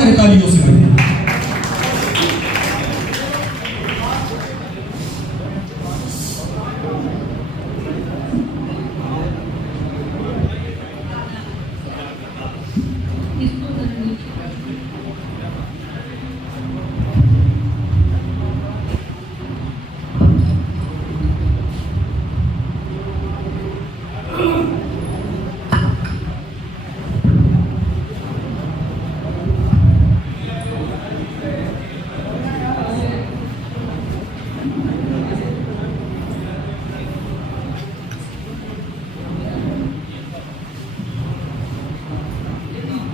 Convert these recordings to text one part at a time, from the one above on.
करे तालियों से।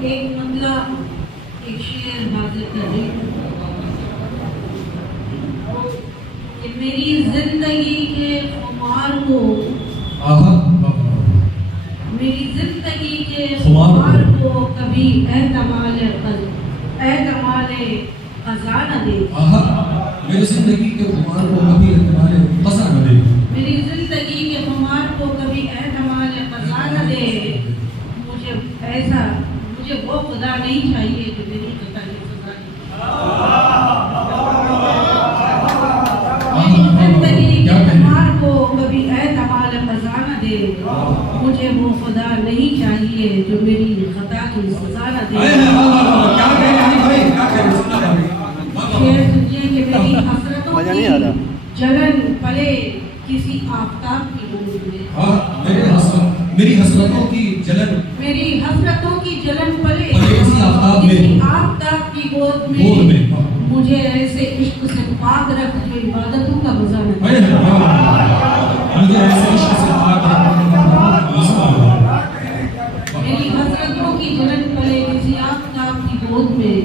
एक मतलब एक शेर हाजिर कर रही हूँ कि मेरी जिंदगी के खुमार को, मेरी जिंदगी के खुमार को कभी एहतमाल क़ज़ा न दे। मेरी जिंदगी के खुमार को कभी एहतमाल क़ज़ा न दे। मेरी जिंदगी के खुमार को कभी एहतमाल क़ज़ा न दे। मुझे वो खुदा नहीं चाहिए जो मेरी खता की सजा दे। मेरी जिंदगी के खुमार को कभी एहतमाल क़ज़ा न दे। मुझे वो खुदा नहीं चाहिए जो मेरी खता की सजा न दे। शेर सुनिए कि मेरी हसरतों की जलन पले किसी आफताब की गोद में। मेरी हसरतों की जलन, मेरी हसरतों की जलन पले किसी आफताब की गोद में। मुझे ऐसे इश्क से पाक रख जो इबादतों का मजा न दे। मुझे ऐसे इश्क से पाक रख। मेरी हसरतों की जलन पले किसी आफताब की गोद में।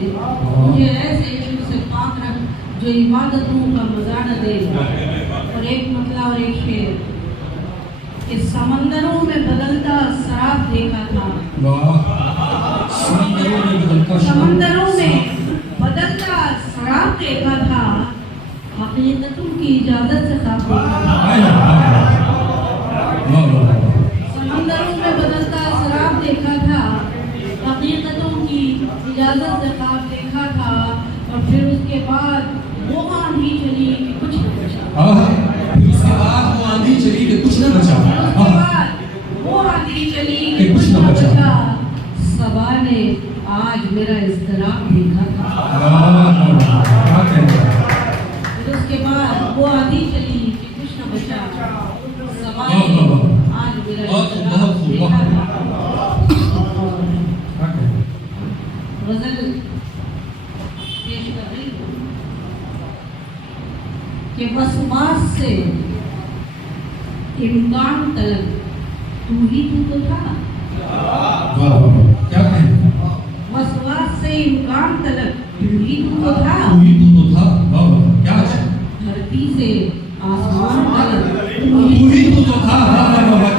मुझे ऐसे इश्क से पाक रख जो इबादतों का मजा न दे। और एक मतलब और एक शेर कि समंदरों में बदलता शराब देखा था। समंदरों में बदलता शराब देखा था। हकीकतों की इजाजत से ख्वाब देखा था। समंदरों में बदलता शराब देखा था। हकीकतों की इजाजत से ख्वाब देखा था। और फिर उसके बाद वो आंधी चली कि कुछ न बचा। उसके बाद वो आंधी चली कि कुछ न बचा। वो आंधी चली कि कुछ न बचा। सबा ने आज मेरा इज़्तिराब देखा था। फिर उसके बाद वो आंधी चली कि कुछ न बचा। सबा ने आज मेरा इज़्तिराब देखा था। गजल पेश कर रही हूँ कि वसवास से इम्कान तलब तू ही तो था। क्या कहें? वसवास से इम्कान तलब तू ही तो था। क्या? धरती से आसमान तलब तू ही तो था।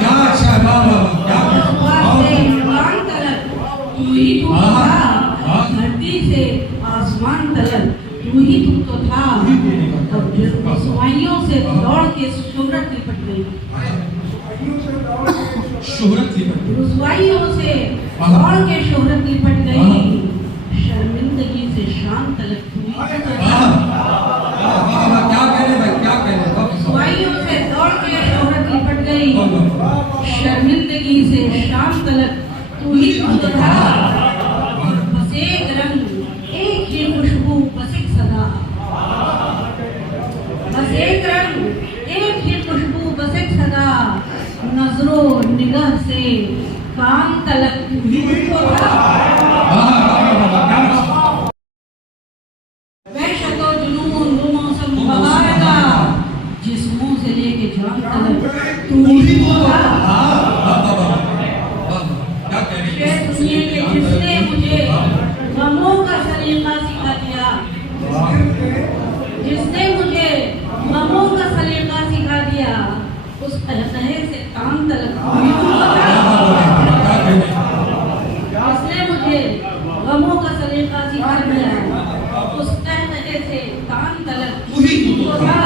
क्या? वसवास से इम्कान तलब तू ही तो था। धरती से आसमान तलब तू ही तो था। रुसवाइयों से दौड़ के शोहरत लिपट गई। रुसवाइयों से दौड़ के शोहरत लिपट गई। शर्मिंदगी से शान तलब तू ही तो था। रुसवाइयों से दौड़ के शोहरत लिपट गई। शर्मिंदगी से शान तलब तू ही तो था। बस एक रंग एक ही खुशबू बस एक सदा। बस एक रंग एक ही खुशबू बस एक सदा। नजरों निगाह से काम तलक तू ही तो था। वहशत जुनून वो मौसम बहार का जिस्मों से लेके जान तलक तू ही तो था। शेर सुनिए कि जिसने मुझे गमों का सलीका सिखा दिया। जिसने मुझे गमों का सलीका सिखा दिया। उस कहकहे से काम तलक जिसने मुझे गमों का सलीका सिखा दिया। उस कहकहे से काम तलक तो था।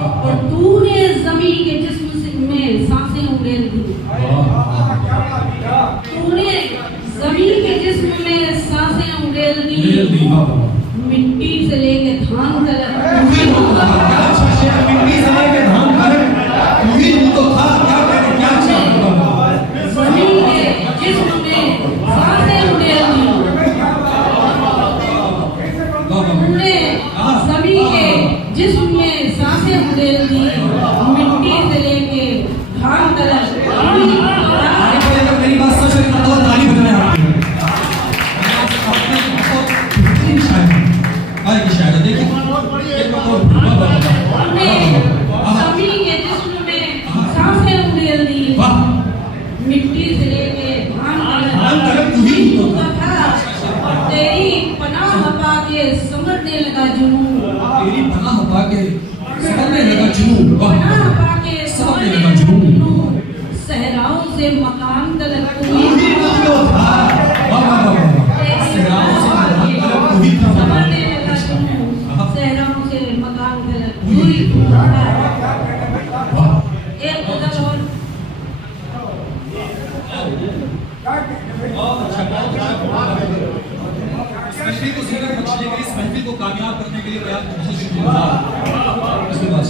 और तूने ज़मीं के जिस्म में सांसें उड़ेल दी। तूने ज़मीं के जिस्म में सांसें उड़ेल दी। उड़ेल दी बाबा। मिट्टी से लेके धान तक तू ही तो था, क्या अच्छा शेर, मिट्टी से लेके धान तक तू ही तो था, क्या कहने, क्या अच्छा बाबा। जमीन के जिस्म में सांसें उड़ेल दी। तुमने जमीन के जिस्म में सांसें उड़ेल दी, मिट्टी से लेके धान तक मेरी बात सच है तो ताली बजाएं आप। आज की शायद देखिए जमीन के जिस्म में सांसें उड़ेल दी, मिट्टी से लेके धान तक तू ही तो था। तेरी पनाह पाके समरने लगा जुनून, तेरी पनाह पाके समरने लगा जुनून, पनाह पाके समरने लगा जुनून। सहराओं से मकान तलक तू ही तो था, वाह वाह वाह, सहराओं से मकान तलक तू ही था, समरने लगा जुनून, सहराओं से मकान तलक तू ही था। एक गजल और महफिल को जीरक बख्शने के लिए, इस महफिल को कामयाब करने के लिए प्रयास बहुत शुक्रिया। इसके बाद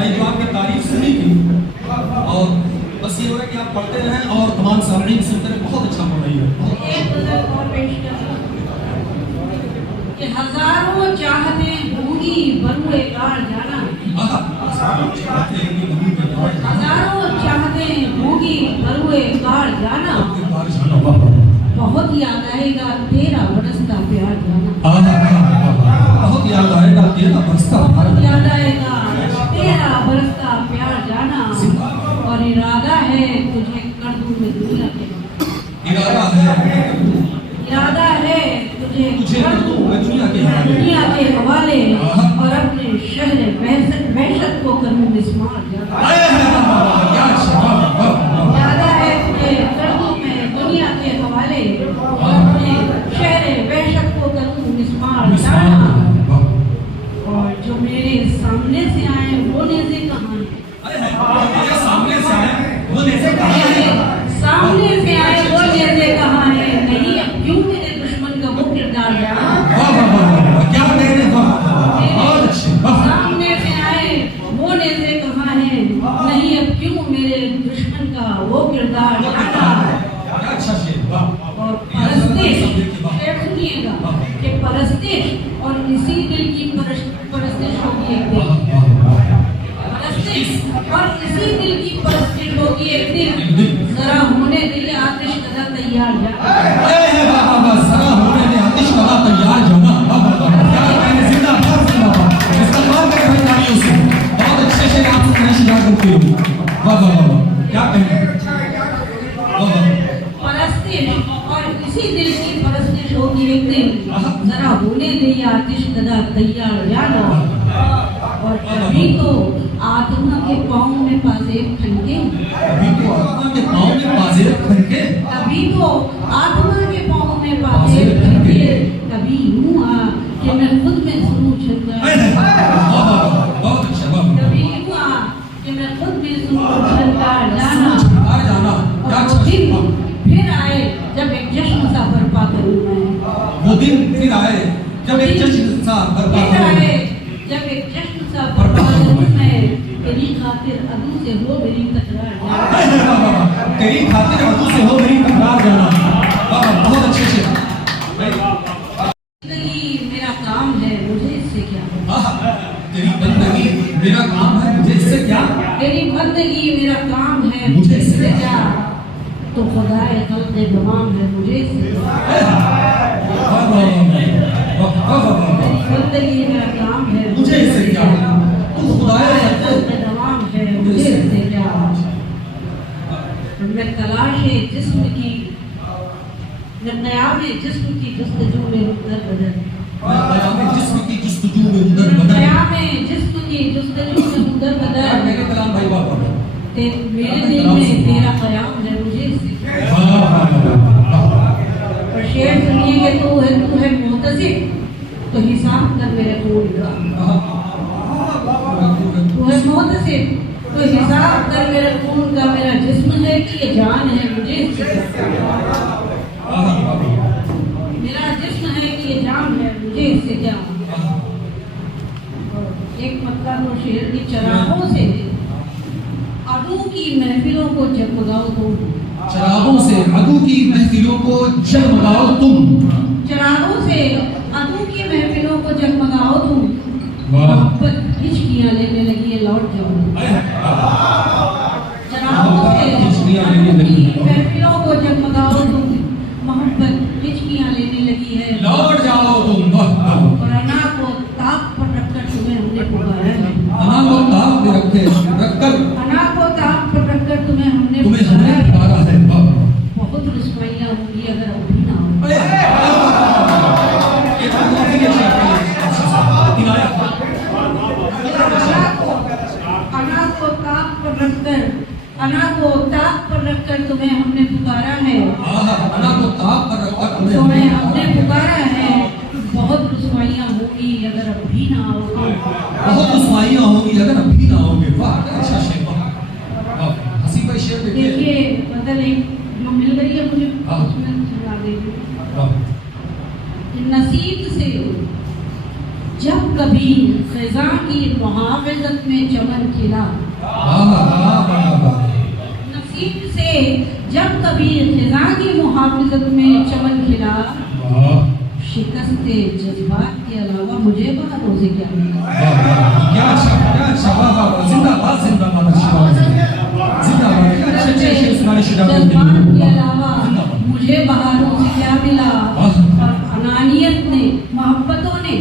मैंने जो आपकी तारीफ सुनी थी और बस ये हो रहा है कि आप पढ़ते रहें और तमाम सामईन सुनते रहें, बहुत अच्छा पढ़ रही है। एक गजल और पेश करना कि हजारों चाहते होंगी बरुए कार जाना, हजारों चाहते होंगी बरुए कार जाना, बहुत याद आएगा तेरा बरसता प्यार जाना, बहुत याद आएगा तेरा बरसता बहुत याद आएगा तेरा बरसता प्यार जाना। और इरादा है तुझे कर दूं मैं दुनिया के, इरादा है तुझे कर दूं मैं दुनिया के हवाले, और अपने शहर वहशत को करूं मिस्मार जाना। इरादा है तुझे कर दूं मैं दुनिया के हवाले, और अपने शहर वहशत को करूं मिस्मार जाना। और जो मेरे सामने से आए वो नेज़े कहाँ है, सामने से आए वो नेज़े कहाँ है, सामने से आए वो नेज़े कहाँ है, नहीं अब क्यों मेरे दुश्मन का वो किरदार जाना। क्या कह रहे हैं, बहुत अच्छे। सामने से आए वो नेज़े कहाँ है, नहीं अब क्यों मेरे दुश्मन का वो किरदार जाना। अच्छा शेर, और परस्तिश, शेर सुनिएगा कि परस्तिश और इसी दिल की परस्तिश होगी एक दिन, परस्तिश और इसी दिल की परस्तिश होगी एक दिन, जरा होने दे आतिश कदा तैयार जाना। जरा होने दे आतिश कदा तैयार जाना। क्या कहने, जिंदाबाद जिंदाबाद, इस्तेमाल करें भाई तालियों से। बहुत अच्छे शेर आप सुनने शुरू करते हो, वाह वाह वाह, क्या कहने, परस्तिश और इसी दिल की परस्तिश होगी एक दिन, जरा होने दे आतिश कदा तैयार जाना। और कभी तो आत्मा के पाँव में पाजेब खनके, अभी तो आत्मा के पाँव में पाजेब खनके, कभी तो आत्मा के पाँव में पाजेब खनके, कभी यूं आ कि मैं खुद में सुनूं छनकार, बहुत अच्छा, कभी यूं आ कि मैं खुद में सुनूं छनकार जाना। जाना। और वो दिन फिर आए जब एक जश्न सा बर्पा करूं मैं, वो दिन फिर आए जब एक जश्न सा बर्पा फिर आए जब एक जश्न सा बर्पा करूं मैं, तेरी खातिर अदू से हो मेरी तकरार जाना, तेरी खातिर अदू से हो मेरी तकरार जाना। बहुत अच्छे से। जिंदगी मेरा काम है मुझे इससे क्या, तेरी बंदगी मेरा काम है मुझे इससे क्या, तेरी बंदगी मेरा काम है मुझे मुझे इससे इससे क्या, तो खुदाए खल्क़े तमाम है मुझे इससे क्या, तेरी बंदगी मेरा काम है मुझे इससे क्या, तू खुदाए खल्क़े तमाम है मुझे इससे क्या। मैं तलाशे जिस्म की, मैं क़याम जिस्म की जुस्तजू में हूँ दर बदर, जिस्म की जुस्तजू में हूँ दर बदर, क़याम जिस्म की जुस्तजू में हूँ दर बदर, मेरे कलाम भाई बाबा, मेरे दिल में तेरा क़याम है मुझे इससे क्या। और शेर सुनिए कि तू है मुतसिब तो हिसाब कर मेरे खून का, तू है मुतसिब तो हिसाब कर मेरे खून का, मेरा जिस्म है कि ये जान है मुझे इससे क्या। मेरा जिस्म है कि ये जान काम है मुझे इससे क्या। एक मतलब वो शेर की चरागों से अदू की महफिलों को जगमगाओ तुम। चरागों से अदू की महफिलों को जगमगाओ तुम। चरागों से अदू की महफिलों को जगमगाओ तुम। वाह। मोहब्बत हिचकियां लेने लगी है, लौट जाओ। चरागों से अदू की महफिलों को जगमगाओ तुम। मोहब्बत हिचकियां लेने लगी है, लौट जाओ तुम। और अना को ताक पर रखकर तुम्हें हमने पुकारा है। अना को ताक पे रखकर अना को ताक पर रखकर तुम्हें हमने पुकारा है। बहुत रुस्वाइयां होंगी अगर अभी ना हो। अना को ताक पर रखकर तुम्हें हमने पुकारा है। अना को ताक पर रखकर तुम्हें हमने पुकारा है। बहुत रुस्वाइयां होंगी अगर अभी ना हो। बहुत रुस्वाइयां होंगी अगर अभी ना होगे। वाह अच्छा शेर। हंसी भाई शेर देखिए मतलब एक जो मिल गई है मुझे उसमें सुना दीजिए। नसीब से जब कभी खिजा की मुहाफिजत में चमन खिला। नसीब से जब कभी खिजा की मुहाफिजत में चमन खिला। शिकस्ते जज्बात के अलावा मुझे बहारों से क्या मिला। क्या जिंदाबाद जिंदाबाद जज्बात के अलावा मुझे बहारों से क्या मिला। और अनानियत ने मोहब्बतों ने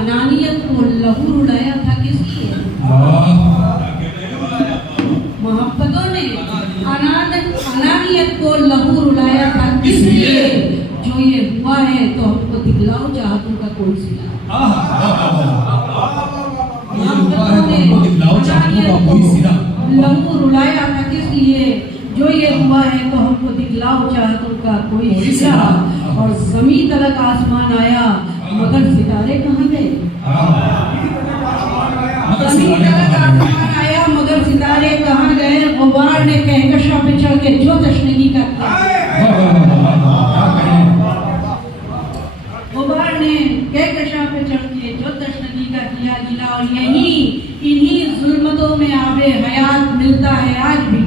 अनानियत को लहू रुलाया था किस लिए। मोहब्बतों ने अनानियत को लहू रुलाया था किस लिए। जो ये हुआ है तो हमको दिखलाओ चाहतों का कोई सिला। लहू रुलाया था किस लिए। जो ये हुआ है तो हमको दिखलाओ चाहतों का कोई सिला। और जमीन तलक आसमान आया मगर सितारे कहाँ गए। जमीन तलक आसमान आया मगर सितारे कहाँ गए। गुबार ने कहकशा पे चढ़ के जो तशनगी का गुबार ने कहकशा पे चढ़ के जो तशनगी का किया गिला। और यही इन्हीं जुल्मतों में आबे हयात मिलता है आज भी।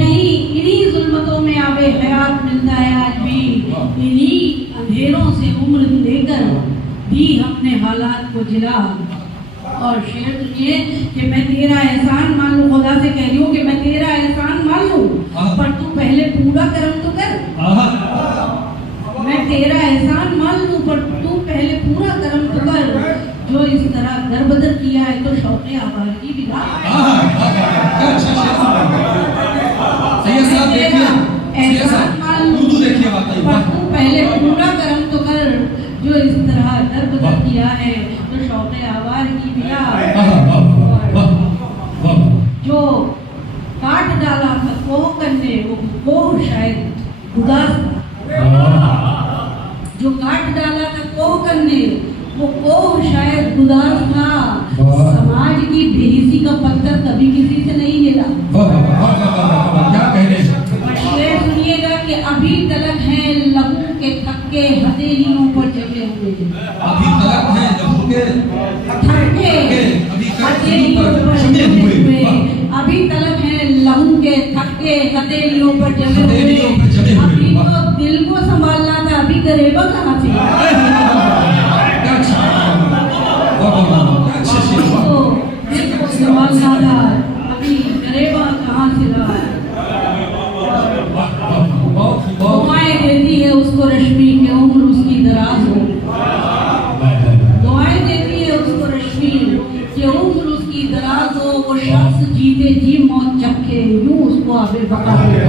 यही इन्हीं जुल्मतों में आबे हयात मिलता है आज भी। इन्हीं अंधेरों से उम्र लेकर भी हमने हालात को जिला। और शेर सुनिए कि मैं तेरा एहसान मान लूं। खुदा से कह रही हूँ कि मैं तेरा एहसान मान लूं पर तू पहले पूरा कर्म तो कर। मैं तेरा एहसान मान लूं पर तू पहले पूरा कर्म तो कर। जो इस तरह दरबदर किया है तो शौक़े आवाज़गी भी ला। एहसान मान लूं पर तू पहले पूरा कर्म तो कर। जो इस तरह दरबदर किया है तो शौक़े आवाज़गी भी ला। जो काट डाला था कोह करने वो कोह शायद उदास। जो काट डाला था कोह करने वो कोह शायद उदास था। समाज की बेहिसी का पत्थर कभी किसी से नहीं हिला। शेर सुनिएगा कि अभी तलक है लहू के थक्के हथेलियों पर जमे हुए। अभी तलक है लहू के थक्के हथेलियों पर जमे हुए। अभी तलक है लहू के थक्के हथेलियों पर जमे हुए। अभी तो दिल को संभालना था, अभी गरेबा कहाँ से। तो दिल को संभालना था, अभी गरेबा कहाँ से रहा। दुआएं देती है उसको रश्मि की उम्र उसकी दराज हो। दुआएं देती है उसको रश्मि की उम्र उसकी दराज हो। वो शख्स जीते जी मौत चखे यूं उसको आगे बका दे।